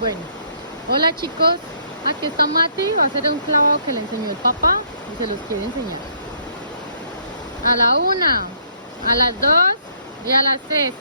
Bueno, hola chicos, aquí está Mati, va a hacer un clavado que le enseñó el papá y se los quiere enseñar. A la 1, a las 2 y a las 3.